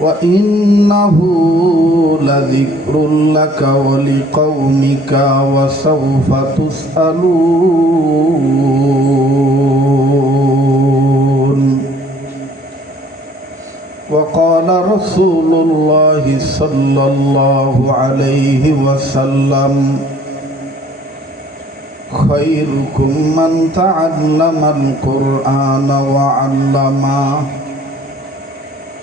وإنه لذكر لك ولقومك وسوف تسألون. وقال رسول الله صلى الله عليه وسلم خيركم من تعلم القرآن وعلمه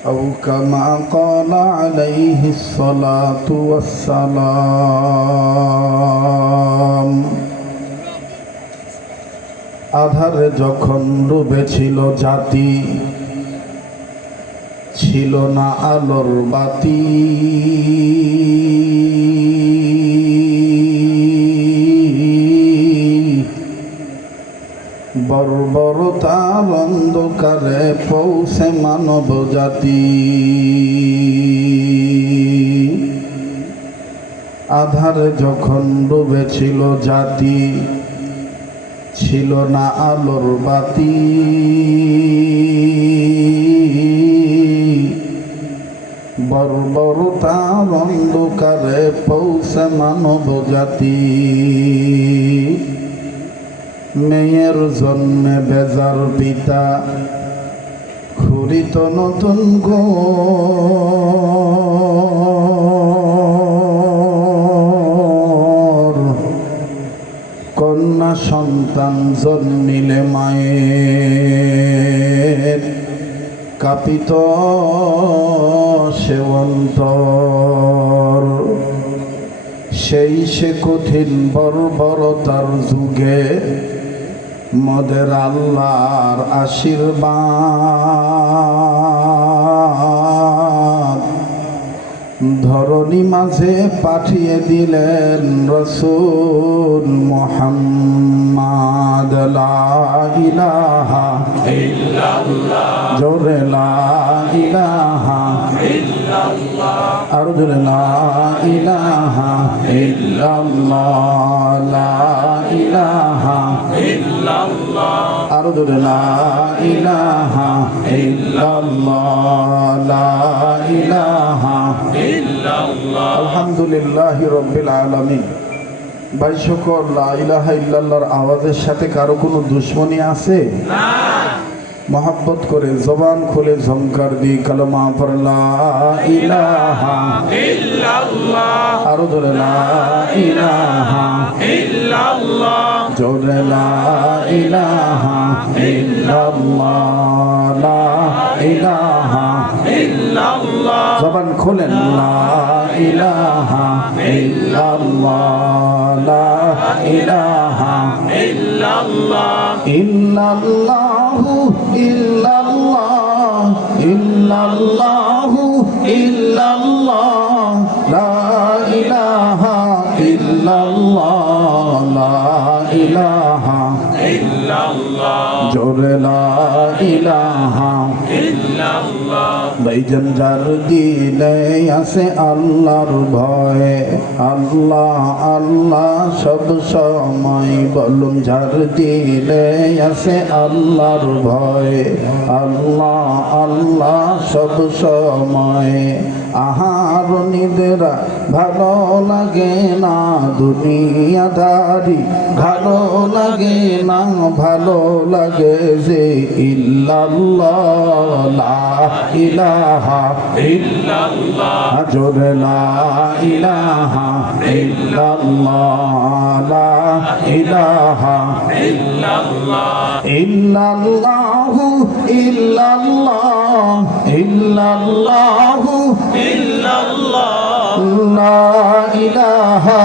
أو كما قال عليه الصلاة والسلام আধারে যখন ডুবেছিল জাতি ছিল না আলোর বাতি বর্বরতার অন্ধকারে পৌঁছে মানব জাতি। আধারে যখন ডুবেছিল জাতি, ছিল না আলোর বাতি। বর্বরতার অন্ধকারে পৌঁছে মানব জাতি। মেয়ের জন্মে বেজার পিতা খুরিত নতুন গো কন্যা সন্তান জন্মিলে মায়ের কাপিত সেবন্তর সেই সে কঠিন বর্বরতার যুগে মদের আল্লাহর আশীর্বাদ। ধরণী মাঝে পাঠিয়ে দিলেন রসুল মোহাম্মদ জোরে লা ইলাহা আর জোরে লা ইলাহা ইল্লাল্লাহ লা আওয়াজের সাথে কারও কোনো দুশ্মনী আছে? মহাব্বত করে জবান খুলে ঝংকার দি কালমা পড়লা আরও ধরে লা ইলাহা জোরে লা ইলাহা ইল্লাল্লাহ লা ইলাহা জবান খোলেন লা ইলাহা ইল্লাল্লাহ লা ইলাহা ইল্লাল্লাহু। ইল্লাল্লাহ ইল্লাল্লাহু ইল্লাল্লাহ লা ইলাহা ইল্লাল্লাহ লা ইলাহা জোরে লা ইলাহা ভাইজান যার দিলে আছে আল্লাহর ভয়। আল্লাহ আল্লাহ সব সময় বলুন যার দিলে আছে আল্লাহর ভয়। আল্লাহ আল্লাহ সব সময় আহার নিদেরা ভালো লাগে না দুনিয়াদারি। ভালো লাগে না, ভালো লাগে যে ইল্লাল্লাহ ইলাহা ইল্লাল্লাহ। জোরে ইলাহা লা লা ইলাহা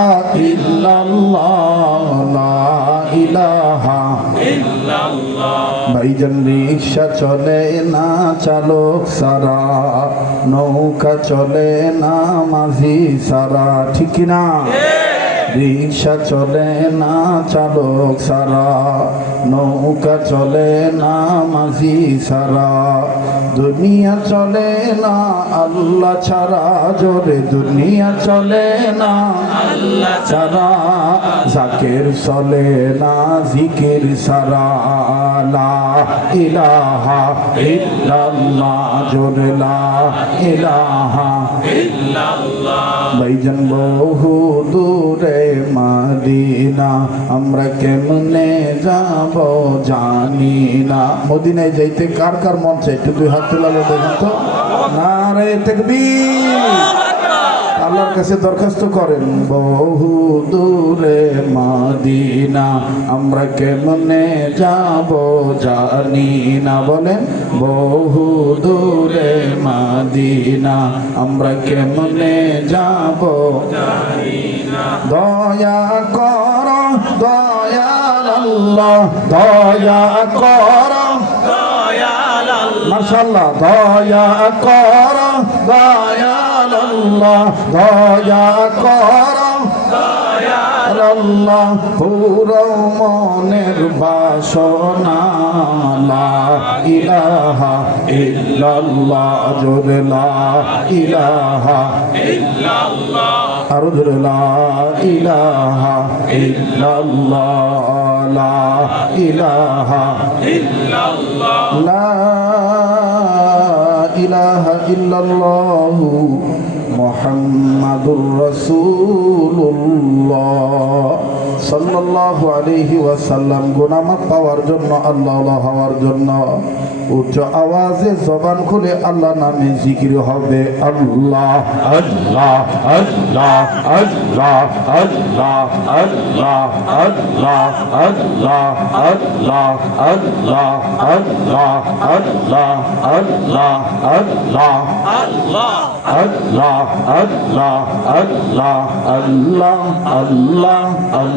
ইল্লাল্লাহ লা ইলাহা রিক্সা চলে না, চালক সারা, নৌকা চলে না, মাঝি সারা, ঠিক না রিক্সা চলে না, চালক সারা। নৌকা চলে না, মাঝি সারা। দুনিয়া চলে না, আল্লাহ ছাড়া। জোরে, দুনিয়া চলে না, আল্লাহ ছাড়া। জাকের চলে না, জিকির সারা। ইলাহা ইল্লাল্লাহ, জোরে লা ইলাহা ভাইজান বহু দূরে মাদিনা আমরা কেমনে যাব জানি না মদিনায় যাইতে কার কার মন চাই একটু দুই হাত তোলালে দেখেন তো না রে তেকবীর আল্লাহর কাছে দরখাস্ত করেন, বহু দূরে মাদিনা, আমরা কেমনে যাব জানি না। বলেন, বহু দূরে মাদিনা, আমরা কেমনে যাব দয়া কর, দয়াল আল্লাহ, দয়া কর মাশাল্লাহ দয়া কর দয়াল দয়া কর আল্লাহ মনের বাসনা ইলাহা ইল্লাল্লাহ, জোরে লা ইলাহা ইল্লাল্লাহ, আর জোরে লা ইলাহা ইল্লাল্লাহ, লা ইলাহা ইল্লাল্লাহ, লা ইলাহা ইল্লাল্লাহ محمد رسول الله. সাল্লাল্লাহু আলাইহি ওয়াসাল্লাম গুনামাত পাওয়ার জন্য আল্লাহ হওয়ার জন্য উচ্চ আওয়াজে জবান খুলে আল্লাহ নামে জিকির হবে আল্লাহ আল্লাহ আল্লাহ আল্লাহ আল্লাহ আল্লাহ আল্লাহ আল্লাহ আল্লাহ আল্লাহ আল্লাহ আল্লাহ আল্লাহ আল্লাহ আল্লাহ আল্লাহ আল্লাহ আল্লাহ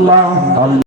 আল্লাহ।